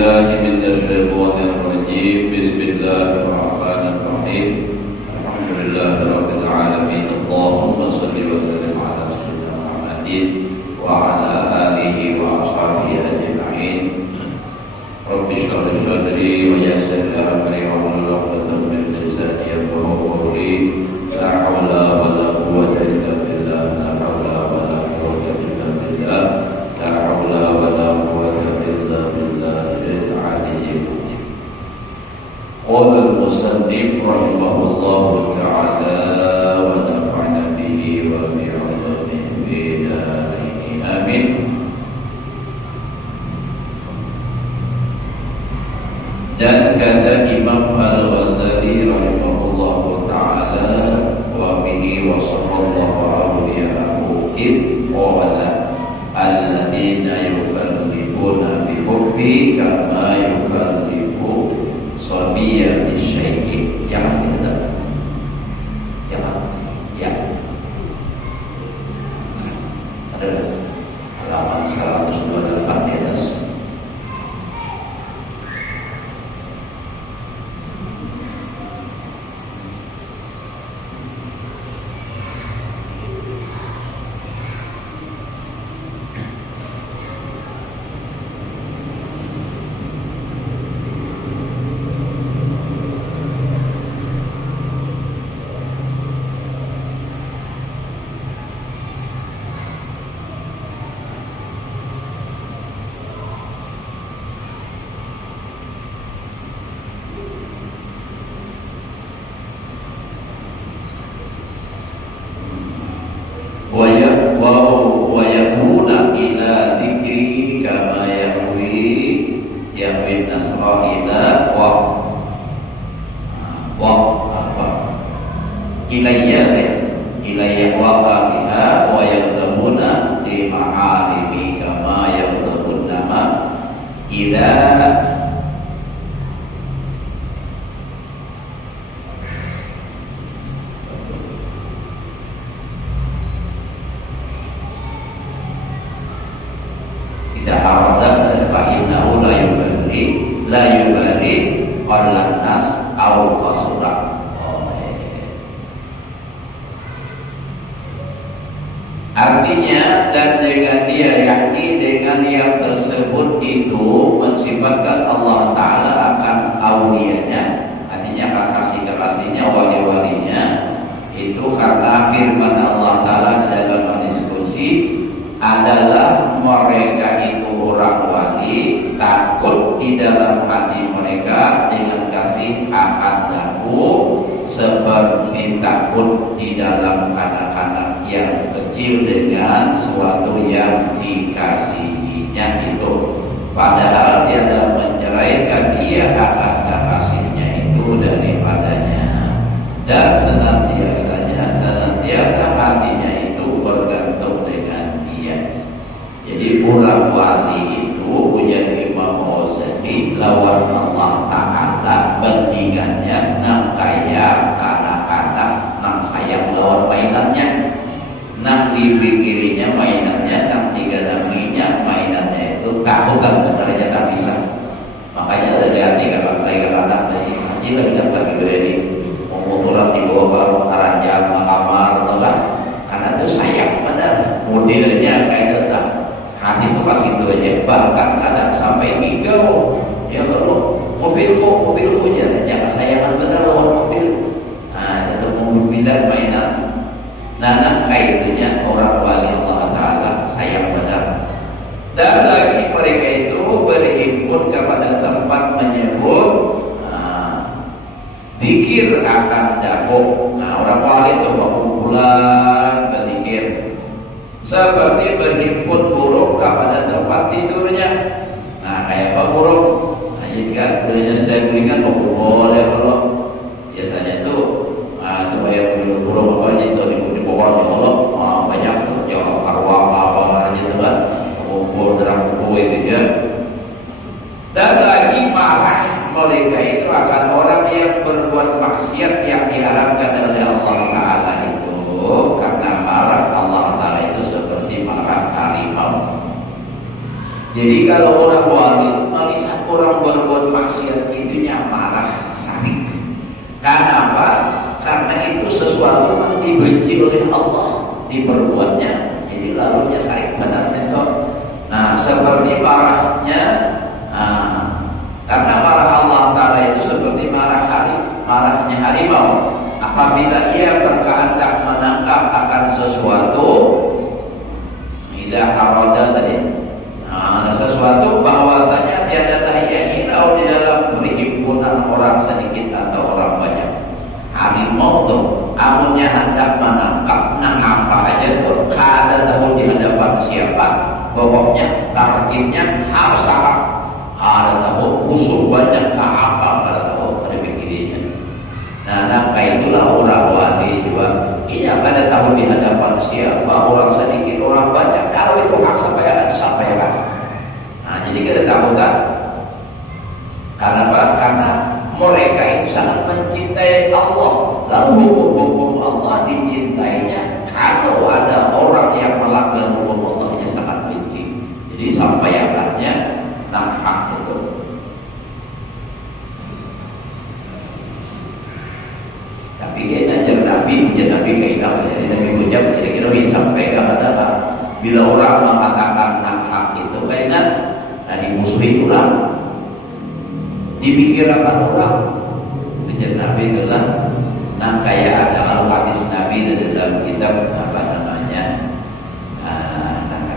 بالله من الشيطان الرجيم بسم الله الرحمن الرحيم الحمد لله رب العالمين اللهم صل وسلم على سيدنا محمد وعلى آله وأصحابه أجمعين رب اشرح لي صدري ويسر لي أمري واحلل عقدة من لساني يفقهوا قولي لا حول ولا قوة إلا بالله لا حول ولا قوة إلا بالله لا حول ولا قوة إلا بالله العلي العظيم. قال المصنف رحمه الله تعالى ونفعنا به وبعلومه في دارين آمين. Dan kata Imam Al-Ghazali rahimahullahu ta'ala wa bihi wa sallallahu awliya'ahu id qala alladhina yukallibuna bihubbi kama yukallibu sabiyya bisyai'in. Yang kita ya ada halaman 128 di atas. Wayahuna ila dikri kama yahwi nasra ila ilayya wa kamiha wa yaghdabuna di ma'arimi kama yaghdabuna ila fa'innahu la yubali qallan nas aw qasura. Artinya dan dengan dia yakni dengan yang tersebut itu mensifatkan Allah Ta'ala akan awliyanya, artinya kekasih-kekasihnya, wali-walinya itu karena firman Allah Ta'ala dalam diskusi adalah mereka itu orang wali takut di dalam hati mereka dengan kasih akan aku seperti takut di dalam anak-anak yang kecil dengan suatu yang dikasihinya itu, padahal dia dalam menceraikan dia akan kekasihnya itu daripadanya dan senantiasa hatinya itu bergantung dengan dia. Jadi orang wali itu menjadi Imam Ghazali lawan Allah Ta'ala bandingannya nang kaya anak-anak nang sayang lawan mainannya, nang dipikirinya mainannya, nang digadaminya mainannya itu tahu kan benarnya tak bisa. Makanya dari hati kalau anak lagi haji lagi dapat gitu ini mau pulang di bawah baru aranjang kamar kan karena itu sayang pada modelnya kayak tetap hati itu pas gitu aja, bahkan kadang sampai ngigau ya kalau mobilku jangan kesayangan benar lawan mobil. Nah itu mau pindah mainan nah kayak itunya orang wali Allah Ta'ala sayang benar. Dan lagi mereka itu berhimpun kepada tempat menyebut zikir akan dakwah. Nah orang wali itu berkumpulan berzikir seperti berhimpun buruk kepada tempat tidurnya. Nah kayak apa buruk? Nah kan bolehnya sudah berikan boleh kalau biasanya itu itu kayak buruk apa itu di pohon Allah banyak ya arwah apa aja itu kan kumpul dalam buku itu ya. Dan lagi marah mereka itu akan orang yang berbuat maksiat yang diharamkan oleh Allah Ta'ala itu, karena marah Allah Ta'ala itu seperti marah harimau. Jadi kalau orang wali itu melihat orang berbuat maksiat itu marah sarik. Karena apa? Karena itu sesuatu yang dibenci oleh Allah, diperbuatnya, jadi lalunya sarik benar itu. Nah, seperti marahnya, karena marah Allah Ta'ala itu seperti marahnya harimau. Apabila ia berkehendak menangkap akan sesuatu, tidak harada tadi. Ada sesuatu bahwasanya tiada daya hirau di dalam perhimpunan orang sedikit atau orang banyak. Harimau tuh, amunnya hendak menangkap, apa aja tuh, kada tahu di hadapan siapa. Pokoknya targetnya harus tangkap. Ada tahu musuh banyak apa, kada tahu pada pikirnya. Nah, itulah orang wali juga. Iya, kada tahu di hadapan siapa, orang sedikit, orang banyak. Kalau itu hak sampaikan. Nah, jadi kita tahu kan? Karena apa? Karena mereka itu sangat mencintai Allah. Lalu hukum-hukum Allah dicintainya. Kalau ada orang yang melanggar hukum Allahnya sangat benci. Jadi sampaikannya hak itu. Tapi dia ngajar Nabi kayak apa? Jadi Nabi ucap kira-kira sampai kepada apa? Bila orang mengatakan hak itu kaitan, dimusuhi orang, dipikirkan orang, ngajar Nabi itulah. Nah, kayak ada al-hadis Nabi di dalam kitab apa namanya?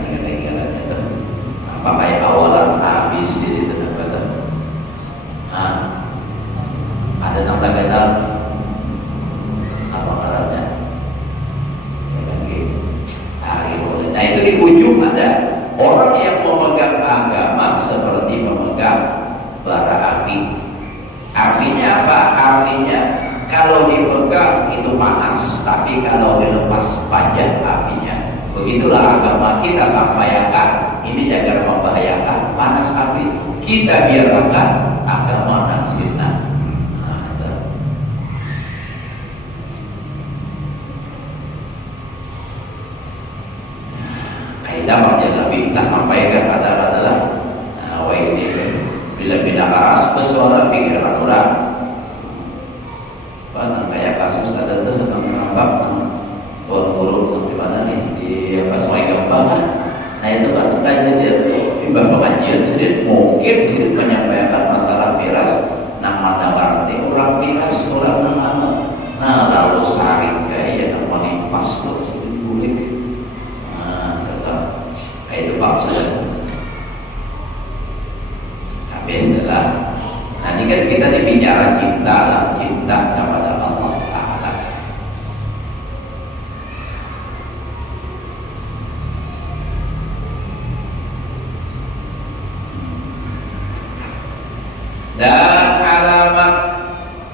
Kira-kira itu apa kayak awalan habis di itu apa tuh? Ada tanda kata apa caranya? Nah, itu di ujung ada orang yang memegang agama seperti memegang bara api. Artinya apa? Artinya kalau dipegang itu panas, tapi kalau dilepas panjang apinya. Begitulah agama kita sampaikan. Ini jangan membahayakan panas api. Kita biarkan agama dan sunnah. Kaidah maknya Nabi kita sampaikan adalah bila keras bersuara pikiran orang. Kayak kasus ada tuh tentang penambak guru di mana nih di apa Sungai Gembang. Nah itu kan kayaknya dia timbang pengajian sendiri mungkin sedikit menyampaikan masalah miras. Nama berarti orang miras orang mana. Nah lalu saring kayak namanya pas tuh sedikit bulik. Itu bangsa. Tapi setelah nanti kan kita dibicara cinta kepada Allah Ta'ala. Dan alamat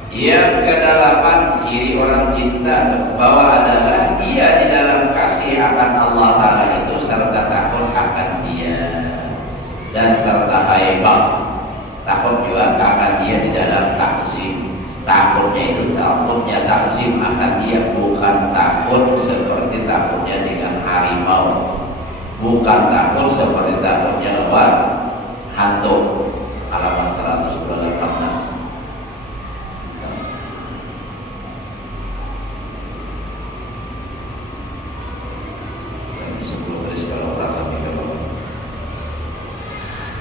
yang kedalaman ciri orang cinta bahwa adalah ia di dalam kasih akan Allah Ta'ala itu serta takut akan dia dan serta haibah. Takut juga akan dia di dalam takzim. Takutnya itu takutnya takzim akan dia, bukan takut seperti takutnya dengan harimau, bukan takut seperti takutnya lawan hantu. Halaman 128.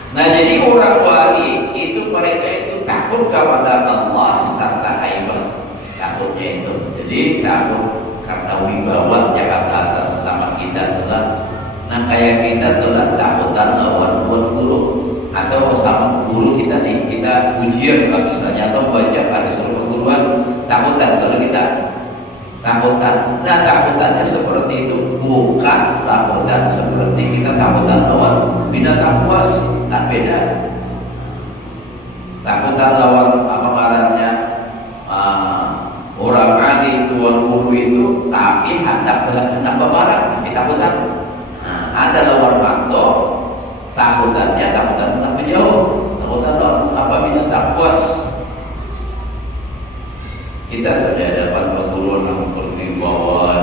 Nah, jadi orang wali itu mereka itu takut kepada Allah serta haibah. Takutnya itu. Jadi takut karena wibawa jaga bahasa sesama kita adalah. Nah, kayak kita adalah takutan lawan guru atau sama guru kita nih, kita ujian misalnya atau baca pada suruh perguruan, takutan kalau kita takutan. Nah, takutannya seperti itu, bukan takutan seperti kita takutan lawan binatang buas. Tak beda. Takutan lawan apa ngarannya orang alim tuan guru itu, tapi hendak barang, tapi takutan. Nah, ada lawan manto, takutannya takutan hendak menjauh, takutan lawan apa binatang puas. Kita di hadapan perguruan yang berwibawa,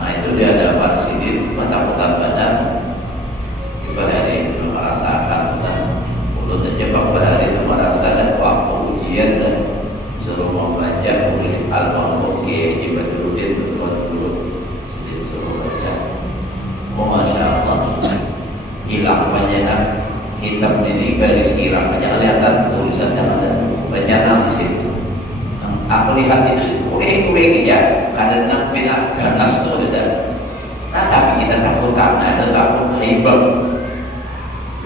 nah itu di hadapan sini takutan badan. Coba hari merasakan mulut aja garis kirap aja kelihatan tulisan yang ada banyak di situ. Aku lihat itu kuring-kuring ya, kadang minat ganas tuh ada. Nah tapi kita takut karena ada takut hebat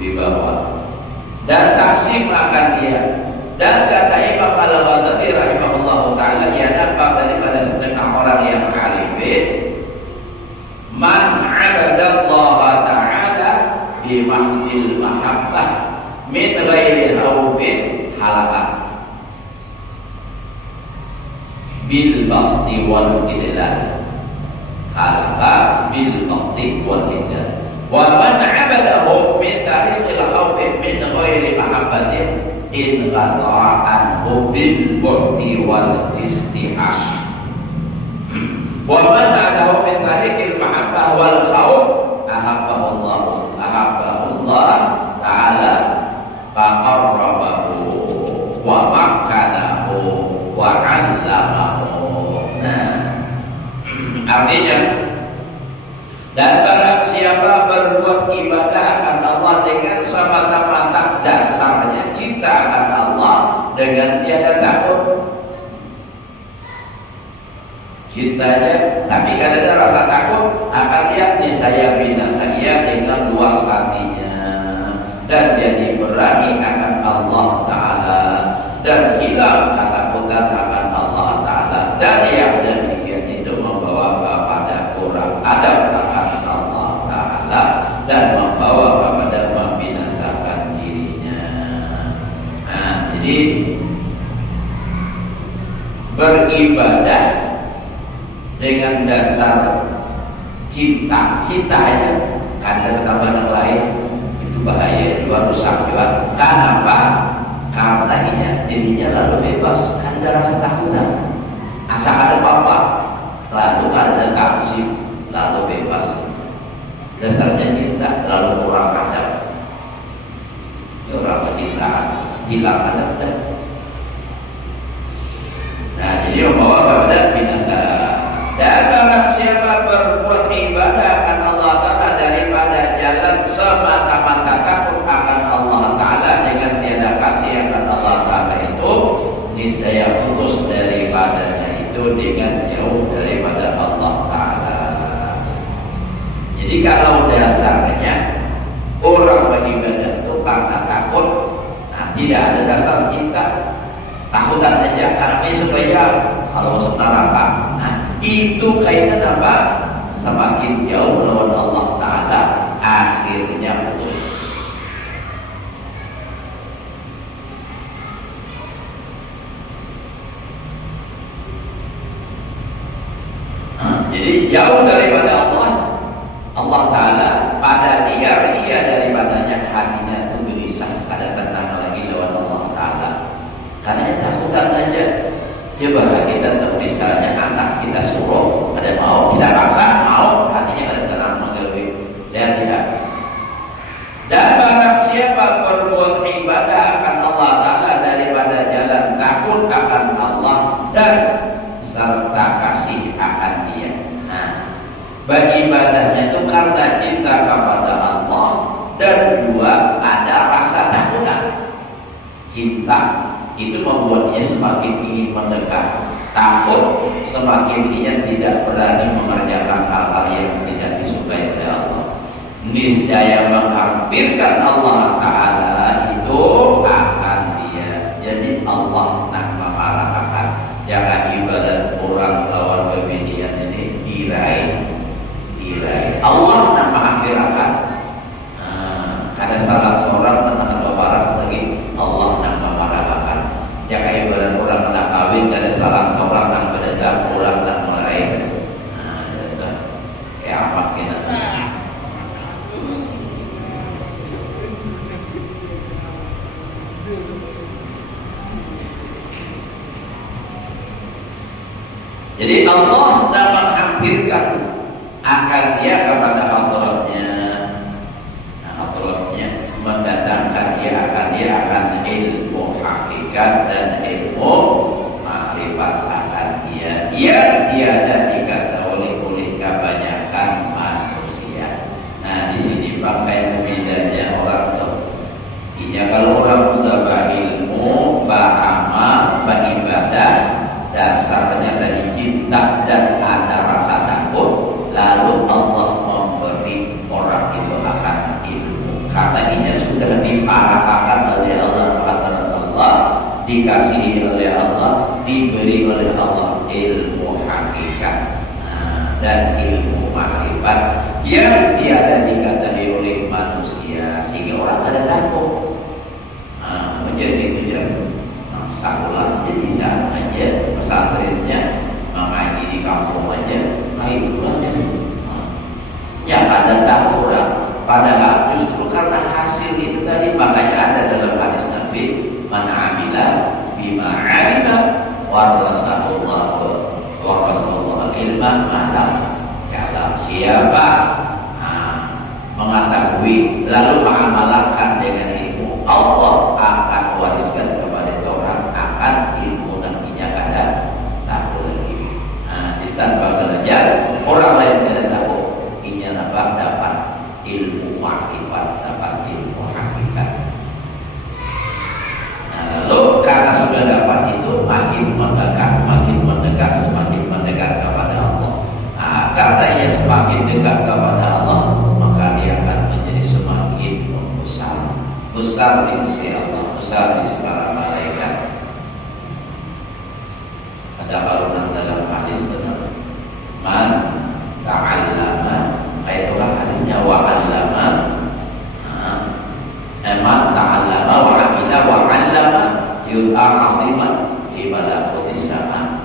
di bawah dan taksim akan dia. Dan kata Imam Al-Ghazali rahimahullah ta'ala, ia nampak daripada setengah orang yang arifin, man abadallaha ta'ala bi mahdil mahabbah min ghairi haubin halaka bil basti wal idlal, halaka bil basti wal idlal. Wa man abadahu min tariqil khawfi min ghairi mahabbatin in qata'a anhu bil bu'di wal istiham. Wa man abadahu min tariqil mahabbah wal khawf ahabbahu Allah ta'ala faqarrabahu wa makkanahu wa 'allamahu. Nah, artinya, dan barang siapa berbuat ibadah akan Allah dengan semata-mata dasarnya cinta akan Allah dengan tiada takut, cintanya tapi kadang rasa takut akan dia niscaya binasa ia dengan luas hatinya, dan jadi berani akan Allah Ta'ala dan hilang ketakutan akan Allah Ta'ala, dan yang demikian itu membawa kepada kurang adab dan membawa kepada membinasakan dirinya. Nah, jadi beribadah dengan dasar cinta aja, kan ada tambahan lain itu bahaya, juga rusak juga. Kenapa? Karena dirinya lalu bebas, kan ada rasa takutan, asal ada apa-apa, lalu ada takzim, lalu bebas. Dasarnya cinta, lalu kurang adab, orang kecintaan, hilang adab. Nah, jadi membawa kepada binasa. Dan barang siapa berbuat ibadah akan Allah Ta'ala daripada jalan semata-mata takut akan Allah Ta'ala dengan tiada kasih akan Allah Ta'ala itu, niscaya putus daripadanya itu dengan jauh daripada Allah Ta'ala. Jadi kalau dasarnya orang beribadah itu karena takut, nah tidak ada dasar cinta, takutan aja karena supaya kalau masuk neraka. Nah itu kaitan apa? Semakin jauh melawan Allah Ta'ala, akhirnya putus. Jadi jauh daripada Allah Ta'ala, pada ia daripadanya hatinya itu gelisah, ada tenang lagi lawan Allah Ta'ala. Karena takutan aja. Coba kita tahu misalnya anak kita suruh, ada mau, tidak paksa, mau, hatinya ada tenang menggelik. Lihat. Dan barang siapa berbuat ibadah akan Allah Ta'ala daripada jalan takut akan Allah dan serta kasih akan dia. Beribadahnya itu karena cinta kepada Allah dan juga ada rasa takutan. Cinta itu membuatnya semakin ingin mendekat, takut semakin dia tidak berani mengerjakan hal-hal yang tidak disukai oleh Allah. Niscaya menghampirkan Allah Ta'ala itu akan dia. Jadi Allah nak memarahkan. Jangan ibadat orang lawan kebedian ini diraih. Allah nak mengakhirkan. Ada salah seorang teman bapak lagi, Allah nak memarahkan. Jangan ibarat orang nak kawin, ada salah seorang nak berdekat, orang nak meraih. Kayak apa kita? Jadi Allah nak menghampirkan akan dia kepada hadratnya. Hadratnya mendatangkan dia akan ilmu hakikat dan ilmu makrifat akan dia. Tiada diketahui oleh kebanyakan manusia. Nah di sini pakai bedanya orang tuh. Kalau dikasihi oleh Allah, diberi oleh Allah ilmu hakikat dan ilmu makrifat yang tiada diketahui oleh manusia, sehingga orang ada takut menjadi sekolah jadi sana aja, pesantrennya mengaji di kampung aja, baik aja. Yang ada takut orang, padahal justru karena hasil itu tadi, makanya ada dalam hadis Nabi, man amila bima alima warasahullah ilma malam. Kalau siapa mengetahui lalu mengamalkan dengan ilmu, Allah akan wariskan kepada orang akan ilmu nantinya kada tahu lagi. Tanpa belajar orang lain kada tahu, ini dapat ilmu makrifat, dapat ilmu hakikat. Lalu karena sudah dapat itu makin mendekat, semakin mendekat kepada Allah. Karena ia semakin dekat kepada Allah, maka dia akan menjadi semakin besar di sisi Allah, besar di sisi para malaikat. Ada barunan dalam hadis benar, man ta'allama, itulah hadisnya, wa 'allama, man ta'allama wa 'amila wa 'allama yud'a'aziman di malakutis sama.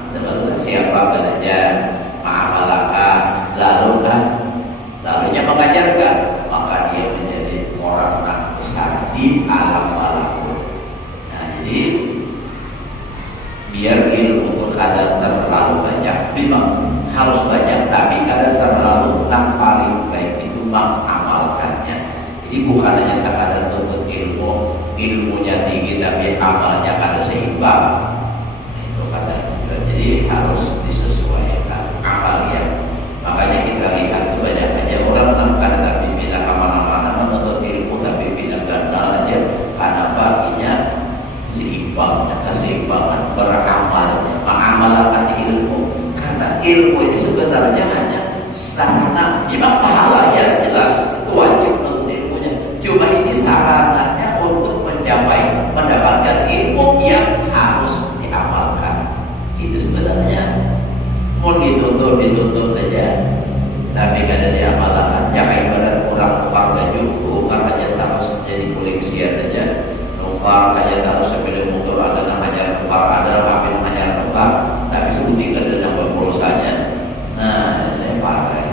Siapa belajar, mengamalkan, lalunya mengajarkan, maka dia menjadi orang yang besar di alam malakut. Jadi biar ilmu kadang terlalu banyak, memang harus banyak, tapi kadang terlalu, yang paling baik itu mengamalkannya. Jadi bukan hanya sekadar tuntut ilmunya tinggi tapi amalnya kada seimbang. Itu kadang juga. Jadi harus disesuaikan amalnya. Makanya kita lihat tuh banyak aja orang nampak tapi pindah kemana-mana menuntut ilmu tapi pindah gandal aja, karena baginya seimbang, keseimbangan beramalnya, mengamalkan ilmu. Karena ilmu ini sebenarnya hanya sarana, memang pahala ya jelas itu wajib menuntut ilmunya. Cuma ini sarananya untuk mendapatkan ilmu yang harus diamalkan. Itu sebenarnya mau dituntut aja, tapi kada diamalkan. Jangan ibarat orang tukar baju, tukar aja terus jadi koleksian aja, tukar aja terus sepeda motor ada namanya tukar, ada HP namanya tukar, tapi sebetulnya kada ada pulsanya. Nah, ini pakai,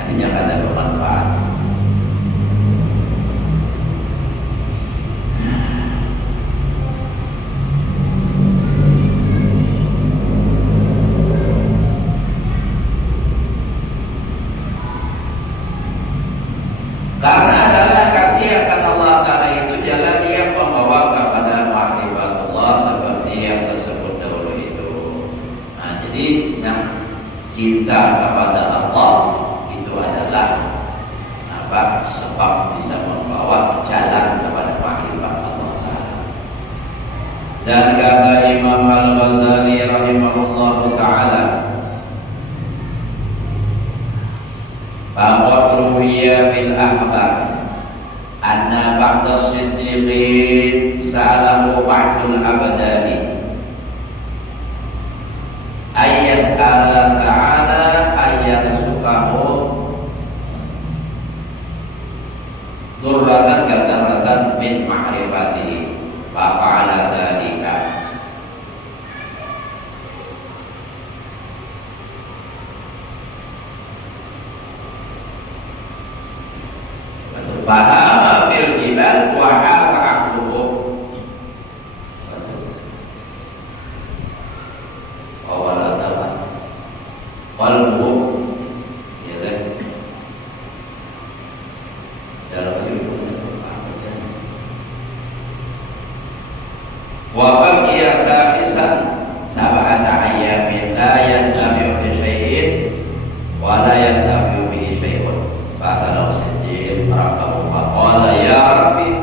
artinya kada bermanfaat. Karena adalah kasih akan Allah Ta'ala itu jalan yang membawa kepada ma'rifatullah seperti yang tersebut dahulu itu. Jadi cinta kepada Allah itu adalah sebab bisa membawa jalan kepada ma'rifat Allah Ta'ala. Dan kata Imam Al-Ghazali rahimahullah Ta'ala, bahwa ruwiya bil ahbar anna ba'da siddiqin sa'alahu ba'dul abdani ayyas'ala ta'ala ayyarzuqahu durratan gadaratan min ma'rifatihi fa fa'ala dhalika. Fahama bil ibad wa hara aqluhu awal dapat qalbu ya kan dalam itu wa baqiya sahisan sab'ata ayyamin la yantabi'u bi syai'in wa la yantabi'u bi syai'un fasalau siddiq rabbahu faqala ya rabbi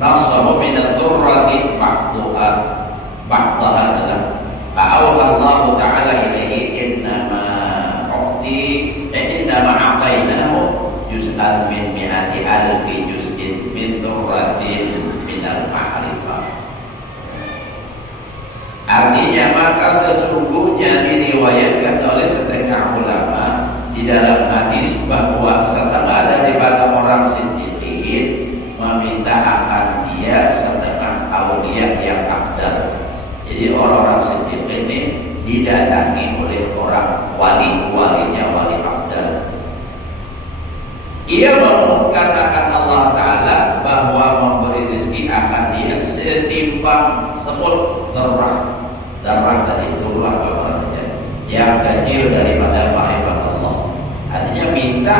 nasabu min ad-durrati ba'daha adalah fa'awha Allah ta'ala ilaihi innama a'tainahu juz'an min mi'ati alfi juz'in min durrati didatangi oleh orang walinya wali abdal. Ia mengatakan Allah Ta'ala bahwa memberi rezeki akan dia setimpang semut darah dari tulah badannya yang kecil daripada makrifat Allah. Artinya minta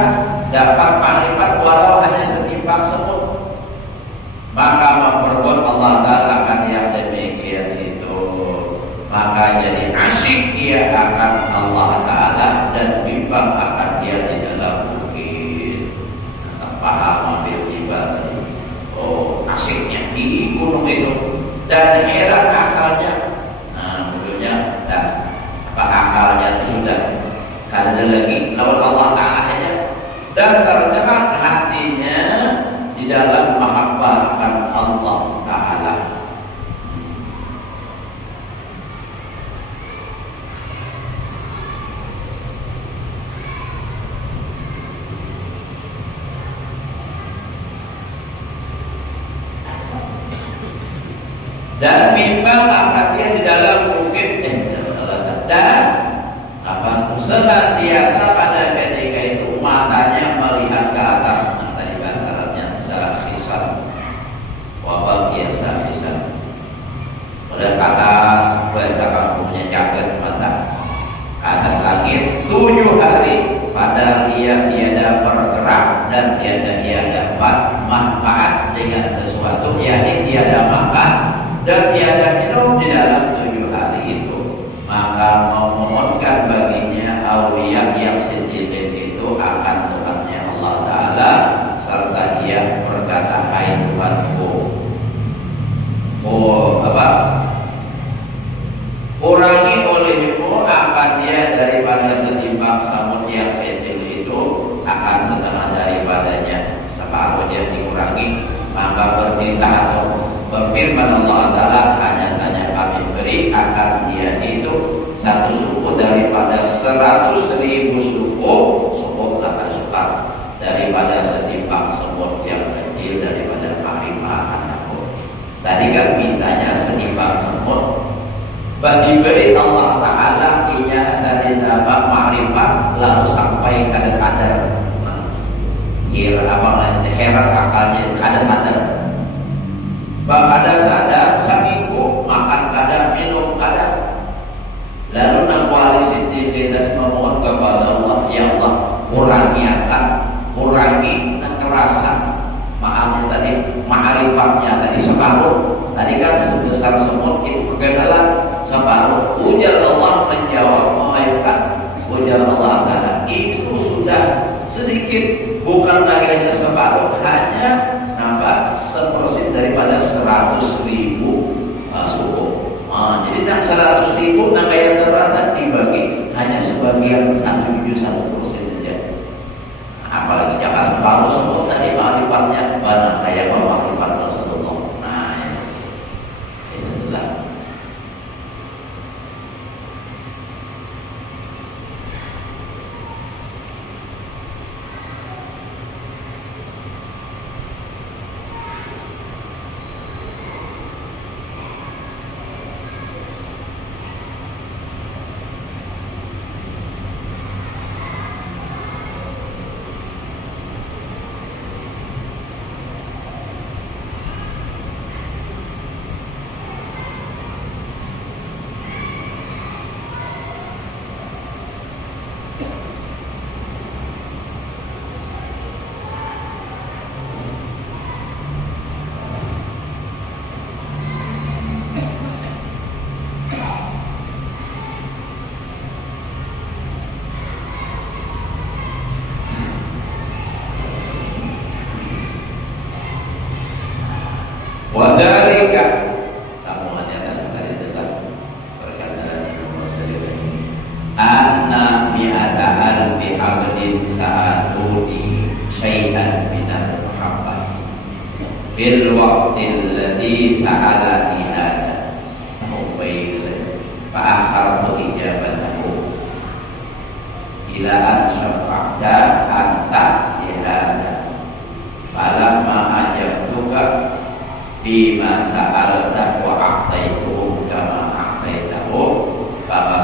dapat makrifat walau hanya setimpang semut, maka memperbuat Allah Ta'ala akan yang demikian itu, maka jadi asyik ia akan Allah Ta'ala dan bimbang akan dia di dalam bukit. Paham ambil tiba tadi. Oh, asyiknya di gunung itu dan heran akalnya. Nah, maksudnya akalnya itu sudah karena ada lagi lawan Allah Ta'ala saja, dan terjemah hatinya di dalam mahabbah akan Allah Ta'ala. Dan bimbang akan dia di dalam bukit dan senantiasa pada ketika itu matanya melihat ke atas. Tadi bahasa Arabnya secara khisan, wabah biasa khisan, pada ke atas bahasa kampungnya jagat mata ke atas langit 7 hari, padahal ia tiada bergerak dan ia dapat manfaat dengan sesuatu, yakni tiada makan dan tiada minum di dalam 7 hari itu. Maka memohonkan baginya awliya yang sendiri itu akan Tuhannya Allah Ta'ala, serta ia berkata, hai Tuhanku, kurangi olehmu akan dia daripada setimpang samud yang kecil itu, akan setengah daripadanya, separuh yang dikurangi. Maka bertitah atau berfirman Allah Ta'ala, hanya saja kami beri akan dia itu satu suku daripada 100.000 suku akan suka daripada setimpang semut yang kecil daripada makrifat anakku. Tadi kan mintanya setimpang semut, diberi Allah Ta'ala inya dari dapat makrifat lalu sampai kada sadar. Heran akalnya kada sadar. Kada sadar seminggu makan kada, minum kada. Lalu Nabi Siddiq dan memohon kepada Allah, ya Allah, kurangi kekerasan. Maafnya tadi, ma'rifatnya tadi separuh. Tadi kan sebesar semut itu kegagalan separuh. Ujar Allah menjawab, mengatakan ujar Allah Ta'ala itu sudah sedikit, bukan lagi hanya separuh, hanya nambah 1% daripada 100.000 suku. Jadi yang 100.000 nambah yang terhadap dibagi hanya sebagian 1/7 saja. Apalagi jika separuh semua tadi makrifatnya mana kayak makrifat Rasulullah. Nah, itulah. Wadhalika sambungannya tadi adalah perkataan Imam Syafi'i, anna mi'ata alfi abdin sa'atuni syai'an minal muhabbah bil waqtil ladzi sa'alani hada mubail fa'akhartu ijabatahu ila an syafa'ta anta lihada falamma ajabtuka bima sa'alta wa a'taituhum kama a'taitahu fa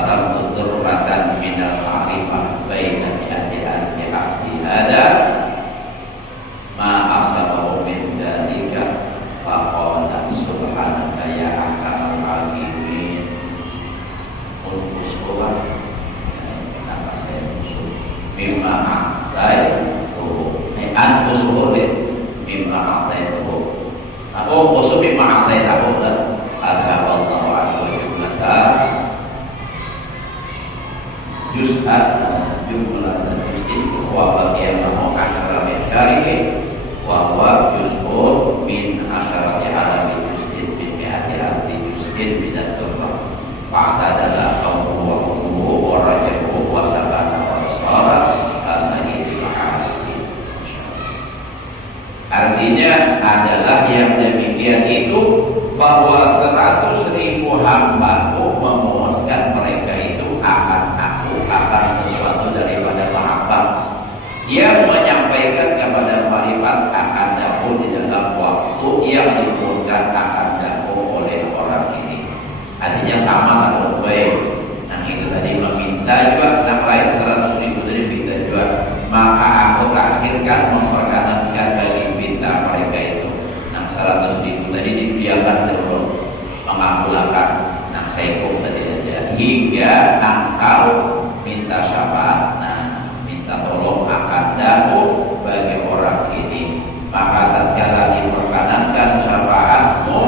juz'an jumlah juz'in wa baqiyanahu asyara min syari'in wa huwa juz'un min asyarati alami juz'in min mi'ati alfi juz'in min at-turba fa'tadala qawmuhu wa qawmuhu wa rajahu wa sabana wa asara asahidil halikin. Artinya adalah yang demikian itu bahwa 100.000 hambaku memohonkan mereka itu akan aku akan sesuatu daripada mahabbah yang menyampaikan kepada marifat akan dahulu di dalam waktu yang dikurkan akan dahulu oleh orang ini. Artinya sama kalau baik. Nah itu tadi meminta juga, yang lain 100.000 dari minta juga. Maka aku akhirkan memperkenankan bagi minta mereka itu. Nah 100.000 tadi dibiarkan terus mengabulkan. Nah saya tadi aja hingga engkau minta syafaat. Nah minta tolong akan dahulu bagi orang ini. Maka tatkala diperkenankan syafaatmu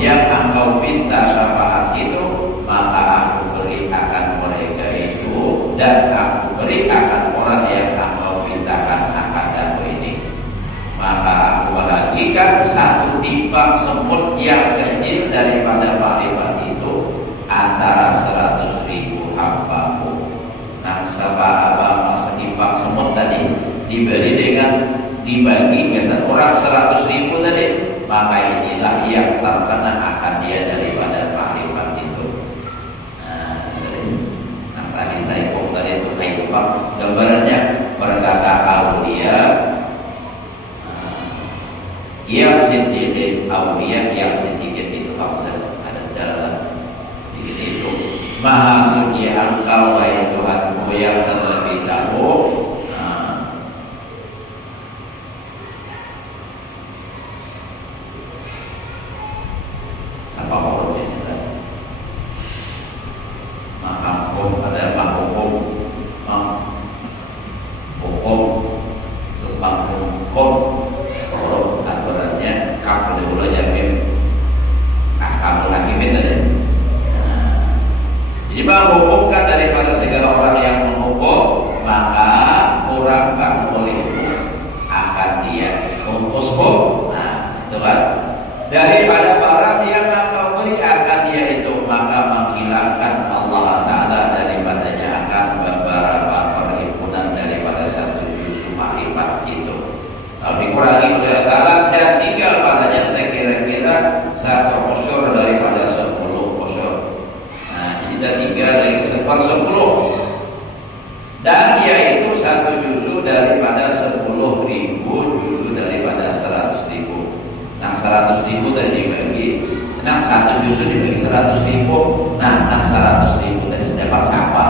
yang engkau minta syafaat itu, maka aku beri akan mereka itu dan aku beri akan orang yang engkau mintakan akan dahulu ini. Maka aku bahagikan satu timbang semut yang kecil daripada makrifat itu antara 100.000 hambaku. Nah, setimbang semut tadi diberi dengan dibagi ke satu orang 100.000 tadi, maka inilah yang terkena akan dia daripada makrifat itu. Nah, tadi saya tadi itu kayak gambarannya berkata aulia yang sedikit aulia yang sedikit itu hamzah ada dalam diri itu. Maha suci engkau wahai Tuhanku yang terlebih dahulu. Apa hurufnya ini? Maha hukum ada maha hukum, hukum, lubang hukum, huruf aturannya kafir dulu jamim, kamu lagi minta deh. Jadi menghukumkan daripada segala orang yang menghukum, maka orang tak boleh akan dia hukum. Nah, itu kan daripada barang yang engkau beri akan dia itu, maka menghilangkan Allah Ta'ala daripadanya akan beberapa perhimpunan daripada satu juz makrifat itu. Kalau dikurangi oleh Allah Ta'ala dan tinggal padanya sekira-kira 1 usyur daripada 10 usyur. Nah, jadi kita tinggal lagi 1/10 dan yaitu 1 juz daripada 10.000 juz daripada 100.000. Nah 100.000 tadi dibagi, nah 1 juz dibagi 100.000. Nah 100.000 tadi sedapat sama.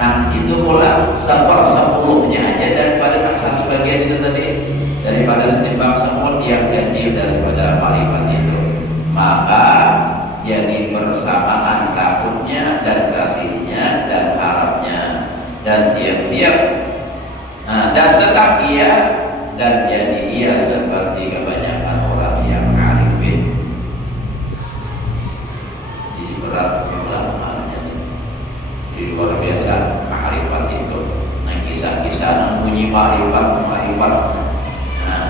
Nah itu pula 1/10-nya aja daripada satu bagian itu tadi, daripada setimbang semut yang kecil daripada makrifat itu. Maka jadi bersamaan takutnya dan kasihnya dan harapnya dan tiap-tiap dan tetap ia dan jadi ia seperti kebanyakan orang yang arifin. Jadi berat maknanya. Jadi luar biasa makrifat itu. Nah kisah-kisah bunyi makrifat. Nah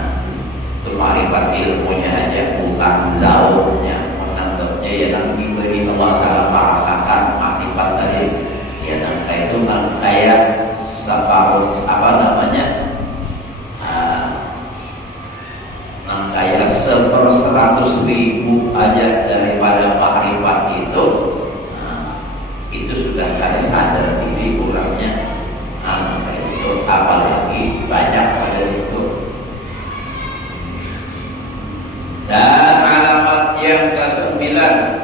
itu makrifat ilmunya aja, bukan lautnya. Menanggapnya ya nanti beri Allah Ta'ala merasakan makrifat tadi. Ya nangka itu kayak separuh apa namanya? Kayak 1/100.000 aja daripada makrifat itu. Itu sudah kada sadar diri kurangnya. Itu apalagi banyak pada itu. Dan alamat yang ke-9,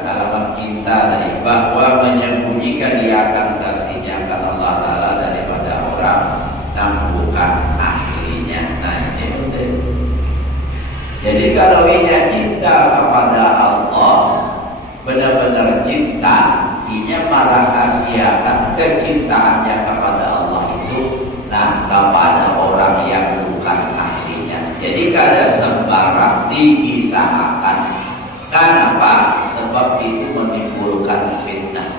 alamat cinta tadi, bahwa menyembunyikan dia akan kasihnya akan Allah Ta'ala daripada orang yang bukan ahlinya. Nah ini penting. Jadi kalau ini cinta kepada Allah, benar-benar cinta, ini merahasiakan kecintaannya kepada Allah itu, nah kepada orang yang bukan ahlinya. Jadi kada sembarang diisahkan. Kenapa? Sebab itu menimbulkan fitnah.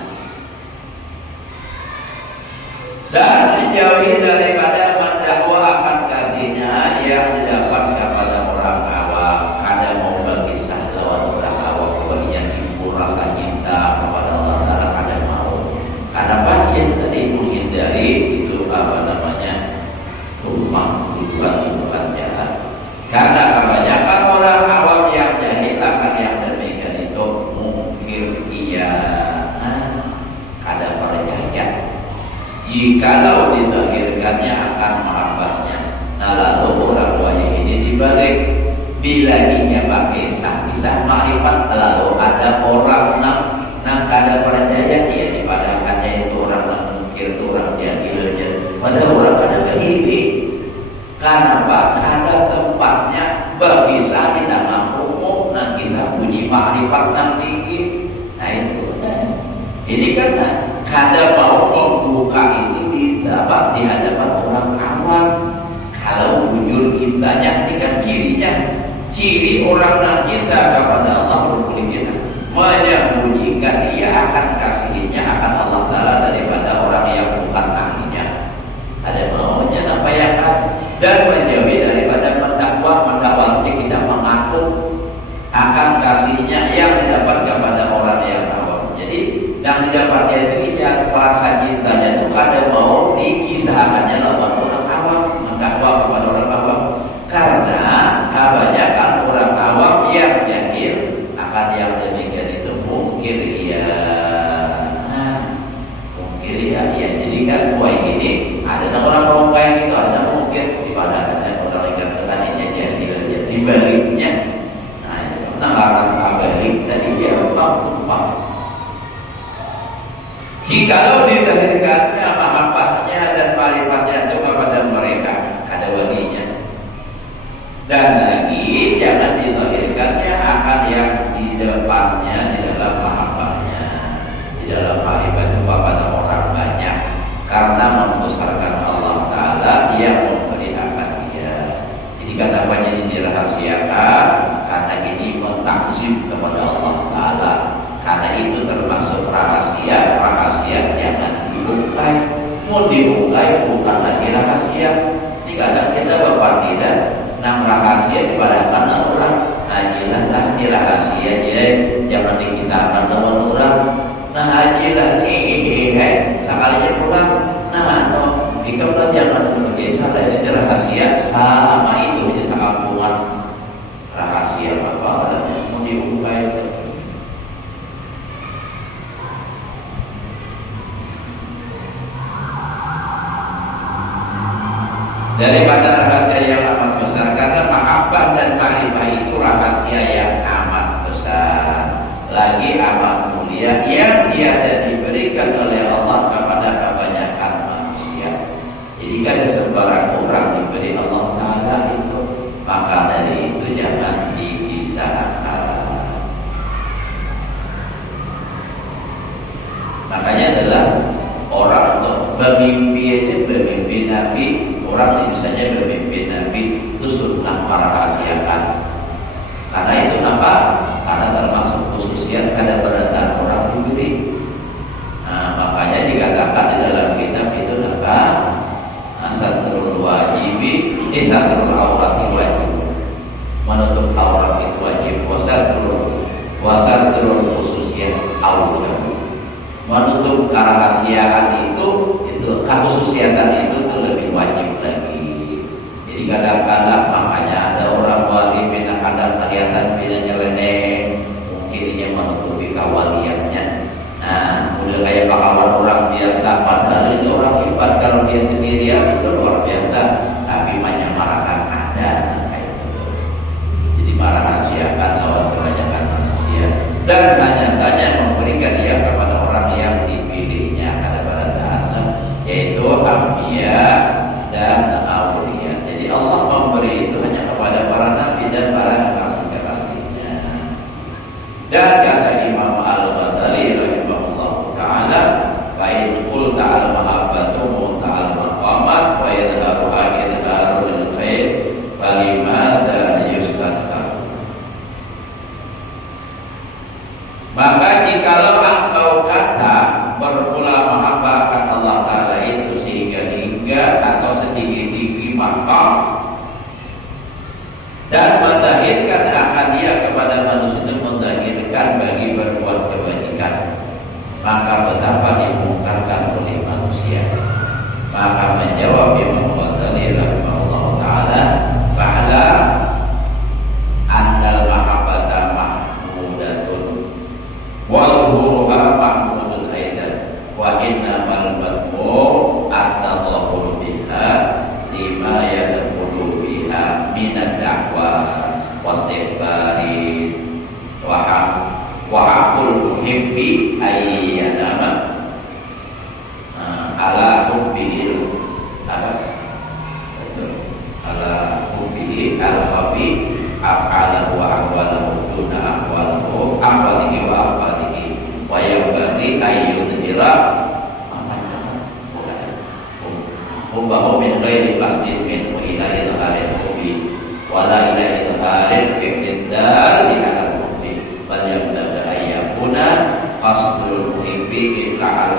dan menjauhi daripada mendakwakan kasihnya yang didapat kepada orang awam. Kada mau berkisah lawan orang awam kemudian timbul rasa cinta kepada Allah Taala, kada mau. Karena bagian tadi menghindari itu tuduhan jahat. Karena kebanyakan orang awam yang jahil akan yang demikian itu mungkir kada percaya jikalau ditahirkannya akan mahabbahnya. Nah lalu orang tuanya ini dibalik bilaginya pakai kisah ma'rifat, lalu ada orang nang kada percaya dia dipadakannya itu orang nang mungkir itu orang jahil aja. Padahal orang kada begini. Kenapa? Kada tempatnya berkisah di dalam umum nang kisah puji ma'rifat nang tinggi. Nah itu ini karena kada mau dibuka itu didapat di hadapan orang awam. Kalau jujur kitanya ini kan ciri orang yang cinta kepada Allah berkulit menyembunyikan ia akan kasihnya akan Allah Taala daripada orang yang bukan ahlinya. Ada maunya apa yang dan menjauhi daripada mendakwa kita mengaku akan kasihnya yang didapat kepada orang yang awam. Jadi yang didapatnya itu yang perasaan cintanya itu kada mau dikisahkannya lawan orang awam, mendakwa kepada orang awam. Karena kebanyakan orang awam yang jahil akan yang demikian itu mungkir jadi kan buah ini ada orang kayak gitu, ada mungkin ibadah ada orang yang tadinya jahil dibaliknya. Nah itu penambahan balik tadi tumpang. Jikalau ditahirkannya mahabbahnya dan marifatnya itu kepada mereka ada walinya. Dan lagi jangan ditahirkannya akan yang di depannya di dalam mahabbahnya, di dalam marifat itu kepada orang banyak. Karena membesarkan Allah Ta'ala yang memberi akan dia. Jadi kata banyak dirahasiakan karena ini mentakzim kepada Allah Ta'ala. Karena itu termasuk rahasia jangan diungkai. Mau diungkai bukan lagi rahasia. Ini kadang kita berpanggilan nang rahasia kepada mana orang. Hajilah ini rahasia dia, jangan dikisahkan lawan orang. Nah hajilah ini sekalinya pulang. Nah jika jangan berkisah dari rahasia sama itu jadi sangat rahasia apa adanya mau diungkai. Daripada rahasia yang amat besar, karena mahabbah dan ma'rifah itu rahasia yang amat besar, lagi amat mulia yang tiada diberikan oleh Allah kepada kebanyakan manusia. Jadi kada sembarang orang diberi Allah Ta'ala itu, maka dari itu jangan dikisahkan. Makanya adalah orang untuk bermimpi aja, bermimpi Nabi. Orang itu saja bermimpi Nabi itu sunnah merahasiakan. Karena itu kenapa? Karena termasuk khususnya kada berendah orang diberi. Nah, makanya dikatakan di dalam kitab itu apa? Satrul wajibi, satrul awrati wajib. Menutup aurat itu wajib. Wasatrul khususnya awrati. Menutup kerahasiaan itu kekhususiatan itu lebih wajib lagi. Jadi kadang-kadang makanya ada orang wali bina kadang kelihatan bina nyeleneh, mungkin dia menutupi kawaliannya. Nah, udah kayak kawan orang biasa, padahal itu orang hebat kalau dia sendirian itu luar biasa, tapi menyamarakan ada kayak itu. Jadi merahasiakan lawan kebanyakan manusia dan hanya saja memberikan dia kepada orang yang dipilihnya yaitu anbiya dan auliya. Jadi Allah memberi itu hanya kepada para nabi dan para kekasih-kekasihnya. Dan kata Imam Al-Ghazali rahimahullah ta'ala, fa'in qul ta'ala mahabbatu munta'al maqamat wa yadharuha yadharul khair falimada yusbatan. Maka jikalau engkau kata berpula mahabbahkan Allah Ta'ala itu sehingga harga atau setinggi tinggi maqam, dan mendahirkan ahadiyah kepada manusia itu mendahirkan bagi berbuat kebajikan, maka betapa dimungkarkan oleh manusia. Maka menjawab Imam Ghazali rahimahullah taala, fa'ala annal mahabbata mahmudatun wal huruha mahmudun aidan wa innamal madmu at-tadahhur biha lima yadkhulu biha minad da'wa wastighfari wa aqul muhibbi ayyanama ala hubbihi ala hubbihi al-habi af'alahu wa ahwalahu duna ahwalahu ahwalihi wa ahwalihi wa yambaghi ayyudhira hubbahu min ghairi qasdin minhu ila idharil hubbi wa la ila idharil iqtidar li al-hubbi bal yabda ayyakuna qasdul muhibbi ila al